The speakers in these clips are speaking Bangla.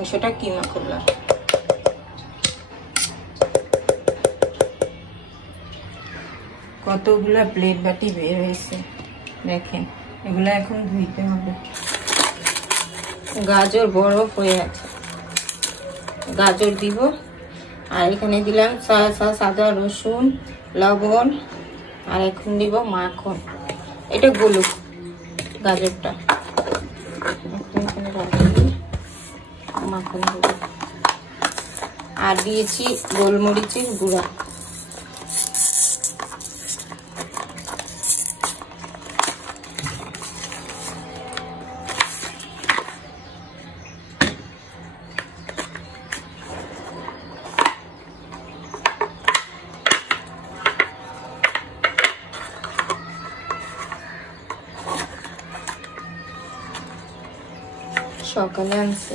মাংসটা কিমা করলাম। কতগুলা প্লেট বাটি বের হয়েছে দেখেন, এগুলা এখন ধুইতে হবে। গাজর বরফ হয়ে আছে, গাজর দিব। আর এখানে দিলাম সাদা রসুন, লবণ, আর এখন দিব মাখন। এটা গলুক গাজরটা, মাখন দিব। আর দিয়েছি গোলমরিচের গুঁড়া। সকালে আনছে।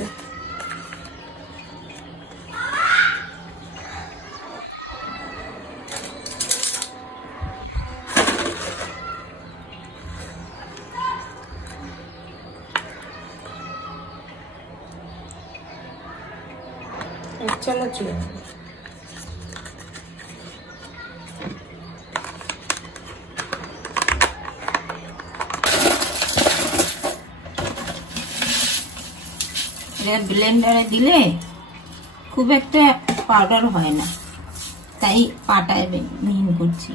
এক চামচ ব্লেন্ডারে দিলে খুব একটা পাউডার হয় না, তাই পাটায় মিহিন করছি।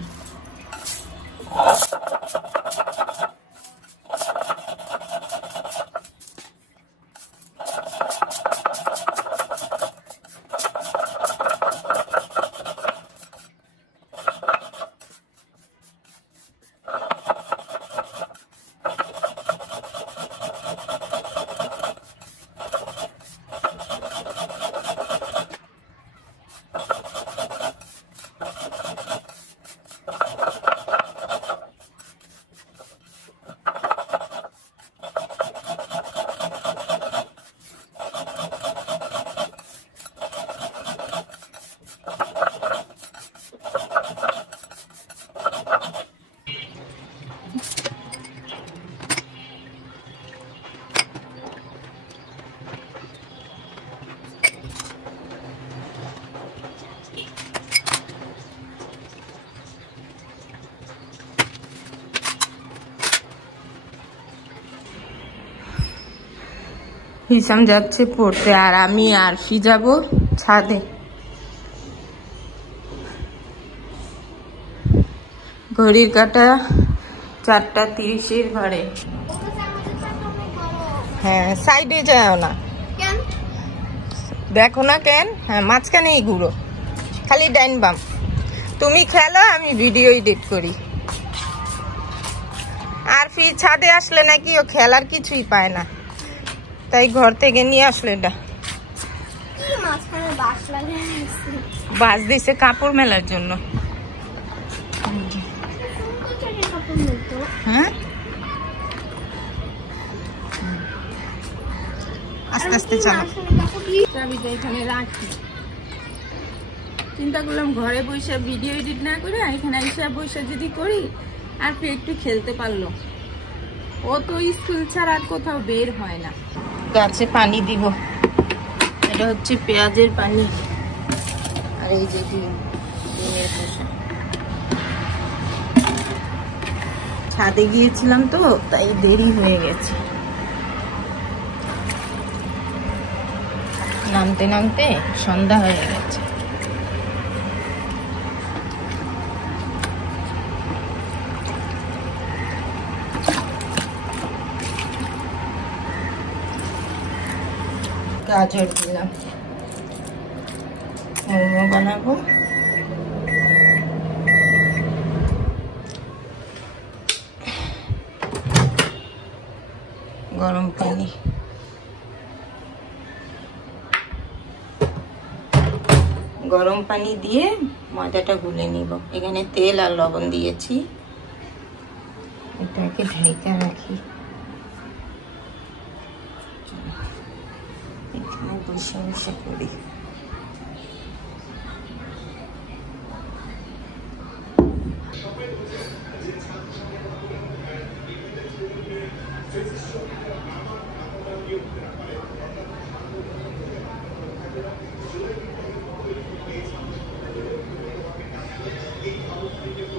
হিসাম যাচ্ছে পড়তে, আর আমি আরফি যাব ছাদে। ঘড়ির কাঁটা 4:30 ঘরে। হ্যাঁ, সাইডে যাও না, দেখো না কেন? হ্যাঁ, মাঝখানেই ঘুরো, খালি ডাইন বাম। তুমি খেলো, আমি ভিডিও এডিট করি। আরফি ছাদে আসলে নাকি ও খেলার কিছুই পায় না, তাই ঘর থেকে নিয়ে আসলে এটা বাস দিছে কাপড় মেলার জন্য। হ্যাঁ, আস্তে আস্তে চালো। চাবিটা এখানে রাখি। চিন্তা করলাম ঘরে বসে ভিডিও এডিট না করে এখানে এসে বসে যদি করি, আর একটু খেলতে পারলো। ও তো স্কুল ছাড়া আর কোথাও বের হয় না। গাছে পানি দিব, এটা হচ্ছে পেঁয়াজের পানি। আর এই যে ডিমের খোসা। ছাদে গিয়েছিলাম তো, তাই দেরি হয়ে গেছে। নামতে নামতে সন্ধ্যা হয়ে গেছে। গাজর দিলাম, মোমো বানাবো। গরম পানি, গরম পানি দিয়ে ময়দাটা গুলে নিব। এখানে তেল আর লবণ দিয়েছি, এটাকে ঢেকে রাখি। এখানে বসে বসে করি।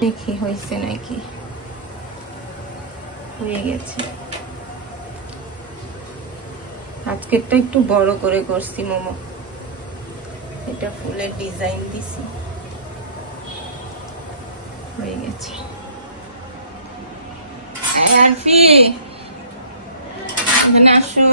দেখি হয়েছে নাকি, হয়ে গেছে। আজকেরটা একটু বড় করে করছি মোমো, এটা ফুলের ডিজাইন দিছি, হয়ে গেছে। আরফি এখানে আসো,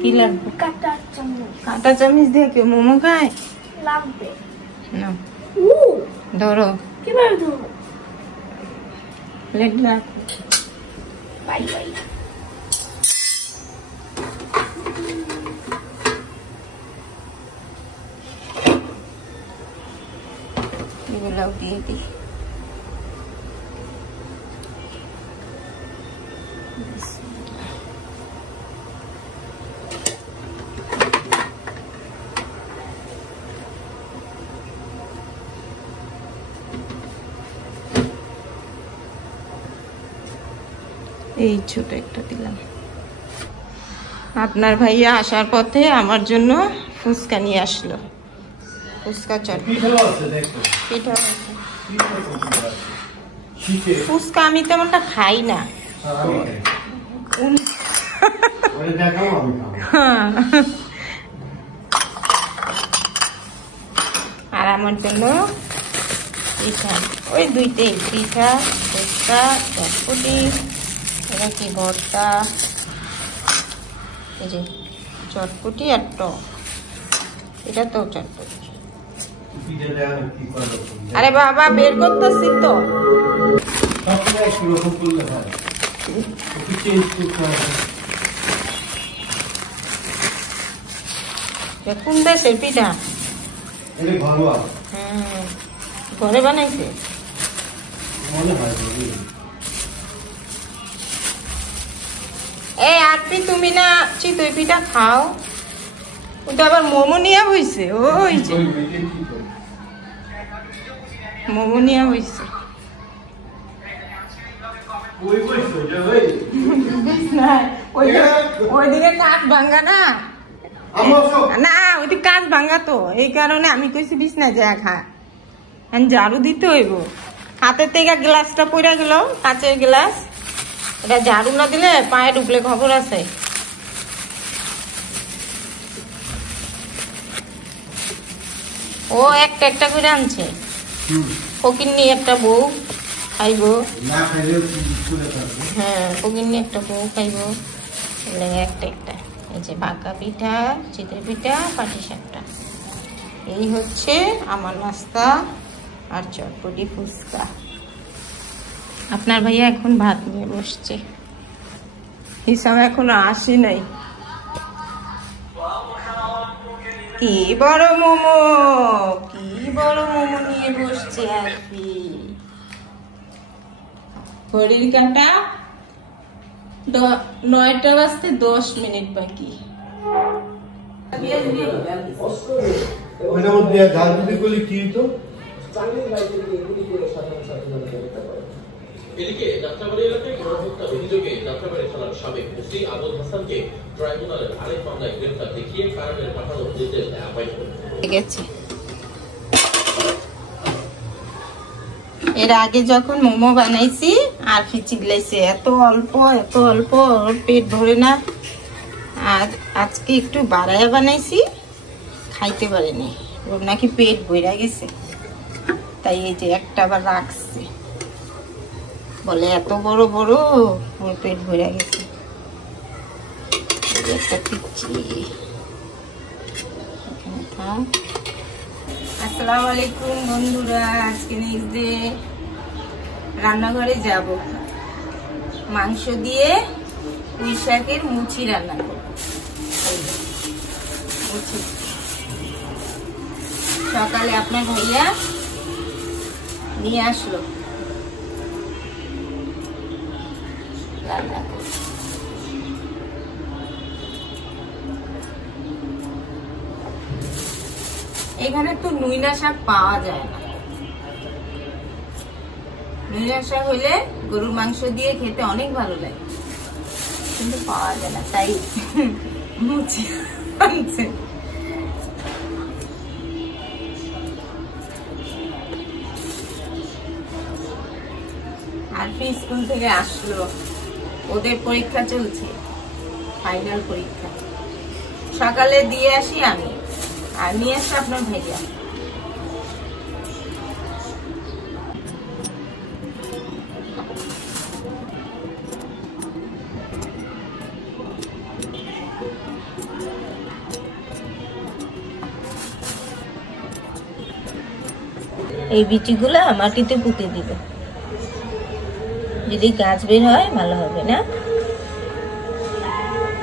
কি লাগবে? কাঁটা চামচ। কাঁটা চামচ দিয়ে কেউ মোমো খায়? লাগবে না। ধরো, কিভাবে ধরো? প্লেট রাখ। Bye bye. এগুলাও দিয়ে দিই। এই ছোট একটা দিলাম। আপনার ভাইয়া আসার পথে আমার জন্য ফুচকা নিয়ে আসলো, ফুচকা চটনি, পিঠা আছে। ফুচকা আমি তেমনটা খাই না, আর আমার জন্য পিঠা, ওই দুইটাই, পিঠা, ফুচকা, চটপটি, এটা কি ভর্তা, এই যে চটপটি আর টক, এটা তো চটপটি। আরে বাবা বের করতেছি তো, কোন দেশের পিঠা? ঘরে বানাইছে। এই আরপি তুমি না চিতই পিঠা খাও? ও তো আবার মোমো নিয়ে বইছে, ওই যে মোমো নিয়ে বইছে। ওইদিকে কাঠ ভাঙ্গা না, না ওইদিকে কাঠ ভাঙ্গা তো, এই কারণে আমি কইছি বিছনা যায় খা, ঝাড়ু দিতে হইব। হাতের থেকে গ্লাসটা পড়ে গেল, কাঁচের গ্লাস, এটা ঝাড়ু না দিলে পায়ে ঢুকলে খবর আছে। ও একটা একটা করে আনছে, ফকিন্নি একটা বউ খাইব, হ্যাঁ ফকিন্নি একটা বউ খাইব, একটা একটা। এই যে বাঁকা পিঠা, চিতই পিঠা, পাটিসাপটা, এই হচ্ছে আমার নাস্তা, আর চটপটি ফুচকা। আপনার ভাইয়া এখন ভাত নিয়ে বসছে, হিসাব এখনো আসি নাই। কি বড় মোমো, কি বড় মোমো নিয়ে বসছে আরকি। ঘড়ির কাঁটা 9টা বাজতে 10 মিনিট বাকি। এদিকে যাত্রাবাড়ি এলাকায় গণহত্যা অভিযোগে যাত্রাবাড়ি থানার সাবেক ওসি আবুল হাসানকে ট্রাইব্যুনালের আরেক মামলায় গ্রেফতার দেখিয়ে কারাগারে পাঠানোর নির্দেশ দেওয়া হয়েছে। এর আগে যখন মোমো বানাইছি আর চিল্লাইছে, এত অল্প এত অল্প, ওর পেট ভরে না। আর আজকে একটু বাড়াইয়া বানাইছি, খাইতে পারেনি, ওর নাকি পেট ভরে গেছে, তাই এই যে একটা আবার রাখছে, বলে এত বড় বড়, ওর পেট ভরে গেছে। একটা পিচ্ছি। আসসালামু আলাইকুম বন্ধুরা, আজকে নেক্সট ডে রান্নাঘরে যাব, মাংস দিয়ে পুঁই শাকের মুচি রান্না করব। সকালে আপনার ভাইয়া নিয়ে আসলো রান্না করে। এখানে তো নুইনা শাক পাওয়া যায় না। নুইনা শাক হইলে গরুর মাংস দিয়ে খেতে অনেক ভালো লাগে, কিন্তু পাওয়া যায় না, তাই মুচি আনছে। আরফি স্কুল থেকে আসলো, ওদের পরীক্ষা চলছে, ফাইনাল পরীক্ষা। সকালে দিয়ে আসি আমি, আর নিয়ে আসছে আপনার ভাইয়া। এই বিচিগুলা মাটিতে পুঁতে দিবে, যদি গাছ বের হয় ভালো হবে না।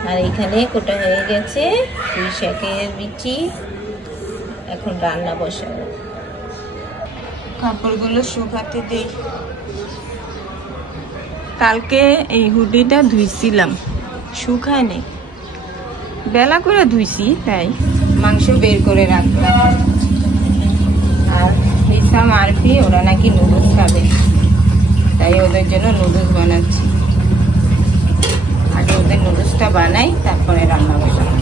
আর এখানে কোটা হয়ে গেছে পুঁই শাকের বিচি, এখন রান্না বসাবো। কাপড়গুলো শুকাতে দেই। কালকে এই হুডিটা ধুইছিলাম, শুকায় নেই, বেলা করে ধুইছি, তাই মাংস বের করে রাখলাম। আর ইসলাম আরফি ওরা নাকি নুডলস খাবে, তাই ওদের জন্য নুডলস বানাচ্ছি। আগে ওদের নুডলসটা বানাই, তারপরে রান্না বসাবো।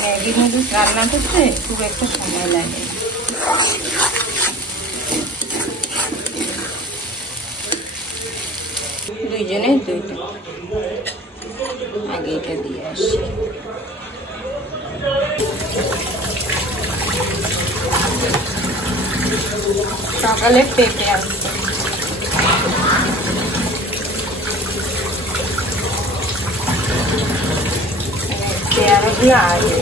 ম্যাগি নুডলস রান্না করতে খুব একটা সময় লাগে। দুইজনে দুইটা, আগে এটা দিয়ে আসি। সকালে পেঁপে আসছে, পেয়ারাগুলো আগে।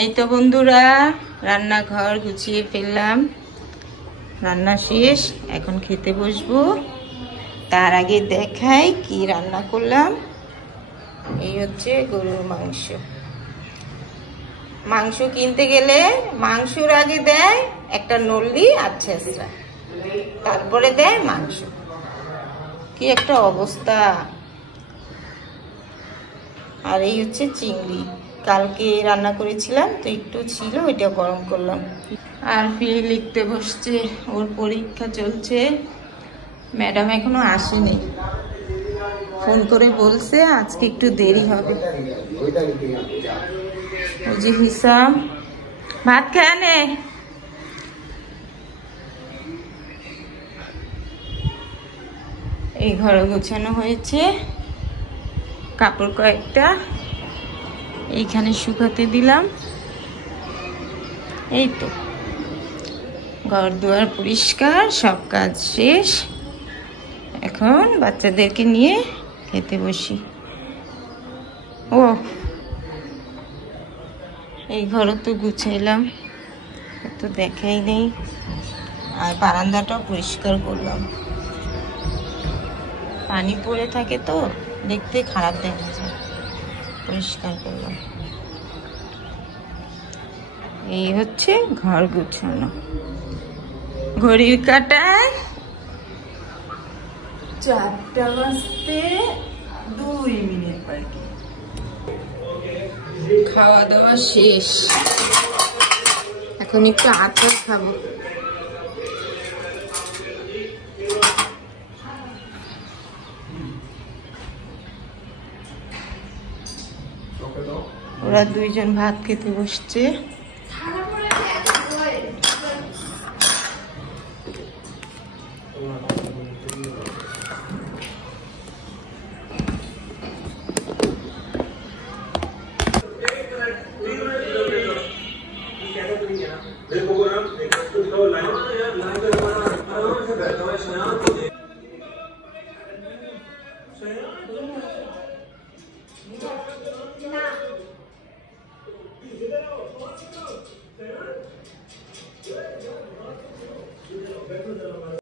এই তো বন্ধুরা, রান্নাঘর গুছিয়ে ফেললাম, রান্না শেষ, এখন খেতে বসবো। তার আগে দেখাই কি রান্না করলাম। এই হচ্ছে গরুর মাংস। মাংস কিনতে গেলে মাংসর আগে দেয় একটা নল্লি আর ছেঁচড়া, তারপরে দেয় মাংস। কি একটা অবস্থা। আর এই হচ্ছে চিংড়ি, কালকে রান্না করেছিলাম তো একটু ছিল, ওইটা গরম করলাম। আর ফিরে লিখতে বসছে, ওর পরীক্ষা চলছে। ম্যাডাম এখনো আসেনি, ফোন করে বলছে আজকে একটু দেরি হবে। ওই যে হিসাব, ভাত খেয়ে নে। এই ঘর গোছানো হয়েছে, কাপড় কয়েকটা এইখানে শুকাতে দিলাম। এই তো ঘর দুয়ার পরিষ্কার, সব কাজ শেষ। এখন বাচ্চাদেরকে নিয়ে খেতে বসি। ও এই ঘরও তো গুছাইলাম, তো দেখাই নেই। আর বারান্দাটাও পরিষ্কার করলাম, পানি পড়ে থাকে তো দেখতে খারাপ দেখা যায়, পরিষ্কার করলাম। এই হচ্ছে ঘর গুছানো। ঘড়ির কাঁটায় 4টা বাজতে 2 মিনিট বাকি। খাওয়া দাওয়া শেষ, এখন একটু আচার খাবো। ওরা দুইজন ভাত খেতে বসছে। না